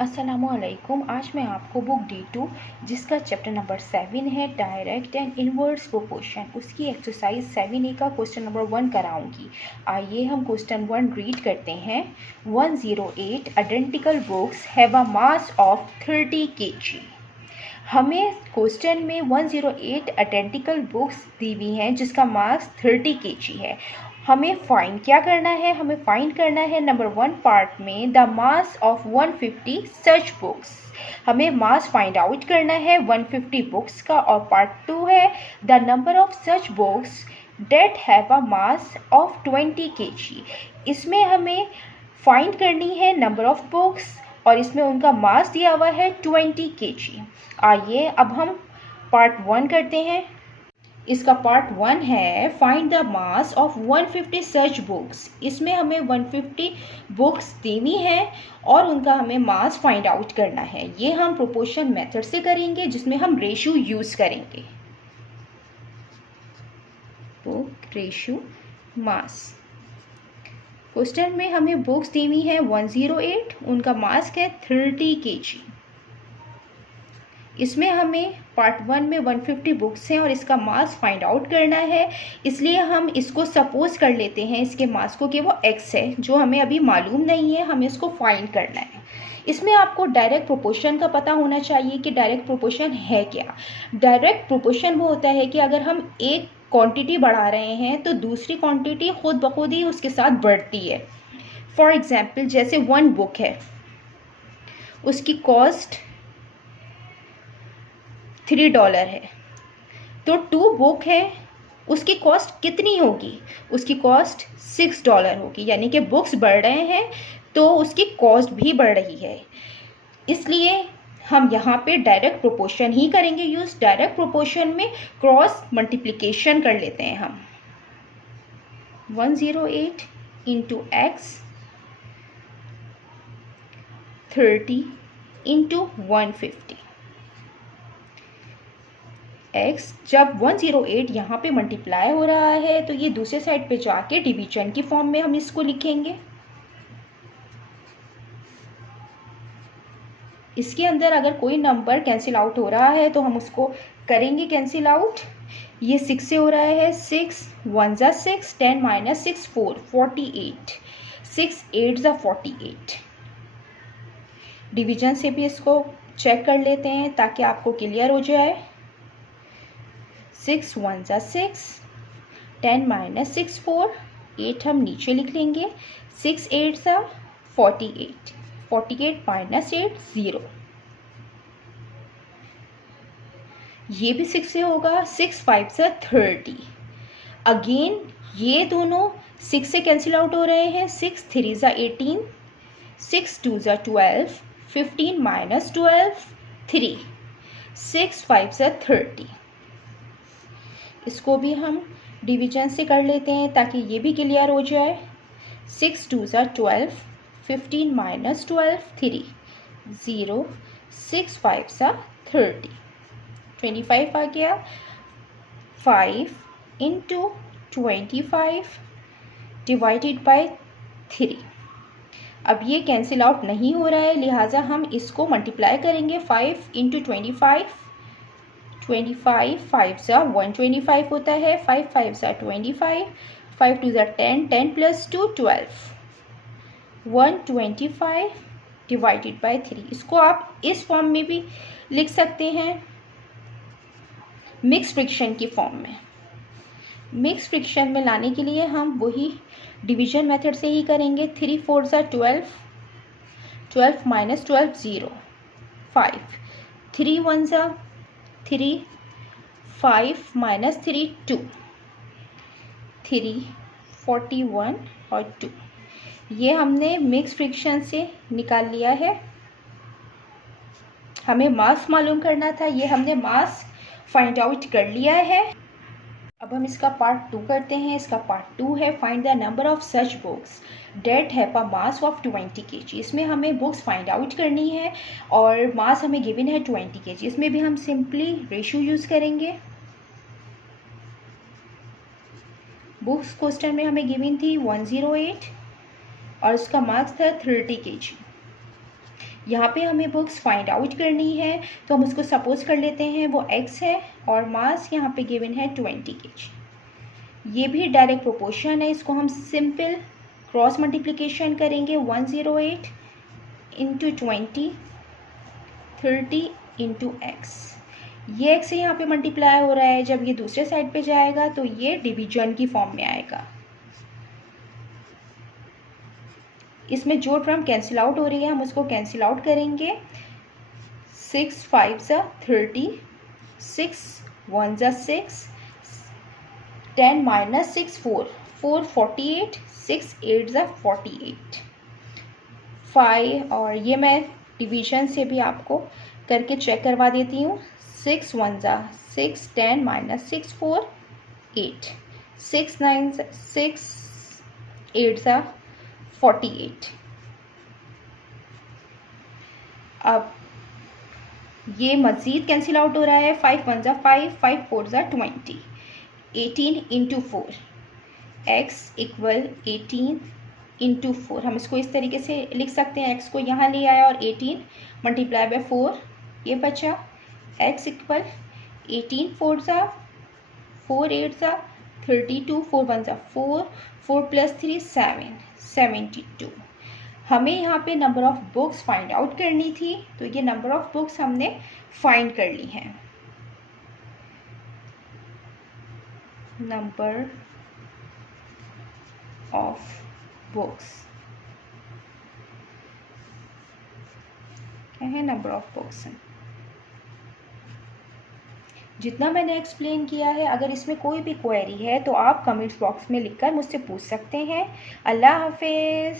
अस्सलामुअलैकुम। आज मैं आपको बुक D2 जिसका चैप्टर नंबर 7 है डायरेक्ट एंड इनवर्स प्रोपोर्शन, उसकी एक्सरसाइज 7A का क्वेश्चन नंबर 1 कराऊंगी। आइए हम क्वेश्चन 1 रीड करते हैं। 108 identical books have a mass of 30 kg। हमें क्वेश्चन में 108 आइडेंटिकल बुक्स दी हुई हैं जिसका मास 30 kg है। हमें फाइंड क्या करना है? हमें फाइंड करना है नंबर 1 पार्ट में the mass of 150 such books. हमें मास फाइंड आउट करना है 150 बुक्स का, और पार्ट 2 है the number of such books that have a mass of 20 kg। इसमें हमें फाइंड करनी है नंबर ऑफ बुक्स और इसमें उनका मास दिया हुआ है 20 kg। आइए अब हम पार्ट 1 करते हैं। इसका पार्ट 1 है find the mass of 150 such books. इसमें हमें 150 बुक्स देनी है और उनका हमें मास फाइंड आउट करना है। ये हम प्रोपोर्शन मेथड से करेंगे जिसमें हम रेशियो यूज़ करेंगे। बुक रेशियो मास। क्वेश्चन में हमें बुक्स दी हुई है 108, उनका मास है 30 kg। इसमें हमें पार्ट 1 में 150 बुक्स हैं और इसका मास फाइंड आउट करना है, इसलिए हम इसको सपोज कर लेते हैं इसके मास को कि वो x है, जो हमें अभी मालूम नहीं है, हमें इसको फाइंड करना है। इसमें आपको डायरेक्ट प्रोपोर्शन का पता होना चाहिए कि डायरेक्ट प्रोपोर्शन है क्या। डायरेक्ट प्रोपोर्शन वो होता है कि अगर हम एक क्वांटिटी बढ़ा रहे हैं तो दूसरी क्वांटिटी खुद ब खुद ही उसके साथ बढ़ती है। फॉर एग्जाम्पल जैसे 1 बुक है, उसकी कॉस्ट $3 है, तो 2 बुक है, उसकी कॉस्ट कितनी होगी? उसकी कॉस्ट $6 होगी। यानी कि बुक्स बढ़ रहे हैं तो उसकी कॉस्ट भी बढ़ रही है। इसलिए हम यहाँ पे डायरेक्ट प्रोपोर्शन ही करेंगे यूज़। डायरेक्ट प्रोपोर्शन में क्रॉस मल्टीप्लिकेशन कर लेते हैं हम। 108 इंटू एक्स 30 इंटू 150। x जब 108 यहाँ पे मल्टीप्लाई हो रहा है तो ये दूसरे साइड पे जाके डिवीजन की फॉर्म में हम इसको लिखेंगे। इसके अंदर अगर कोई नंबर कैंसिल आउट हो रहा है तो हम उसको करेंगे कैंसिल आउट। ये 6 से हो रहा है, 6 1 ज़ा 6, 10 माइनस 6 4, 48, 6 8 ज़ा 48। डिवीजन से भी इसको चेक कर लेते हैं ताकि आपको क्लियर हो जाए। 6 1 ज़ा 6, 10 माइनस 6 4, 8 हम नीचे लिख लेंगे, 6 8 ज़ा 48, 48 माइनस 8 0। ये भी 6 से होगा, 6 5 ज़ा 30। अगेन ये दोनों 6 से कैंसिल आउट हो रहे हैं, 6 3 ज़ा 18, 6 2 ज़ा 12, 15 माइनस 12 3, 6 5 ज़ा 30। इसको भी हम डिवीजन से कर लेते हैं ताकि ये भी क्लियर हो जाए। 6 2 ज़ा 12, 15 माइनस 12 3, 0, 6 5 ज़ा 30, 25 आ गया। 5 इंटू 25 डिवाइडेड बाय 3। अब ये कैंसिल आउट नहीं हो रहा है, लिहाजा हम इसको मल्टीप्लाई करेंगे। 5 इंटू 25, 25 5 ज़ा 125 होता है, 5 5 ज़ा 25, 5 2 ज़ा 10, 10 प्लस 2 12, 125 डिवाइडेड बाय 3। इसको आप इस फॉर्म में भी लिख सकते हैं, मिक्स फ्रिक्शन की फॉर्म में। मिक्स फ्रिक्शन में लाने के लिए हम वही डिवीजन मेथड से ही करेंगे। 3 4 ज़ा 12, 12 माइनस 12 0, 5, 3 1 ज़ा 3, 5 माइनस 3 2, 3 41 और 2। ये हमने मिक्स फ्रिक्शन से निकाल लिया है। हमें मास मालूम करना था, ये हमने मास फाइंड आउट कर लिया है। अब हम इसका पार्ट 2 करते हैं। इसका पार्ट 2 है find the number of such books that have a mass of 20 kg। इसमें हमें बुक्स फाइंड आउट करनी है और मास हमें गिवन है 20 kg। इसमें भी हम सिंपली रेशियो यूज़ करेंगे। बुक्स क्वेश्चन में हमें गिवन थी 108 और उसका मास था 30 kg। यहाँ पे हमें बुक्स फाइंड आउट करनी है, तो हम उसको सपोज कर लेते हैं वो x है और मास यहाँ पे गिवन है 20 kg। ये भी डायरेक्ट प्रोपोर्शन है, इसको हम सिंपल क्रॉस मल्टीप्लिकेशन करेंगे। 108 इंटू 20, 30 इंटू एक्स। ये x से यहाँ पे मल्टीप्लाई हो रहा है, जब ये दूसरे साइड पे जाएगा तो ये डिवीजन की फॉर्म में आएगा। इसमें जो टर्म कैंसिल आउट हो रही है हम उसको कैंसिल आउट करेंगे। 6 5 ज़ा 30, 6 1 ज़ा 6, 10 माइनस 6 4, 4 48, 6 8 ज़ा 48, 5। और ये मैं डिवीजन से भी आपको करके चेक करवा देती हूँ। 6 1 ज़ा 6, 10 माइनस 6 4 8, 6 9 6 8 ज़ा 48। अब ये मज़ीद कैंसिल आउट हो रहा है। 5 1 ज़ा 5, 5 4 ज़ा 20, 18 इंटू 4, x इक्वल 18 इंटू 4। हम इसको इस तरीके से लिख सकते हैं, x को यहाँ ले आया और 18 मल्टीप्लाई बाय 4 ये बचा। x इक्वल 18 4 ज़ा 4 8 ज़ा 32, 4 1 ज़ा 4, 4 प्लस 3 7, 72। हमें यहाँ पे number of books find out करनी थी, तो ये नंबर ऑफ बुक्स हमने फाइंड कर ली हैं। नंबर ऑफ बुक्स क्या है? नंबर ऑफ बुक्स है। जितना मैंने एक्सप्लेन किया है, अगर इसमें कोई भी क्वेरी है तो आप कमेंट्स बॉक्स में लिखकर मुझसे पूछ सकते हैं। अल्लाह हाफिज़।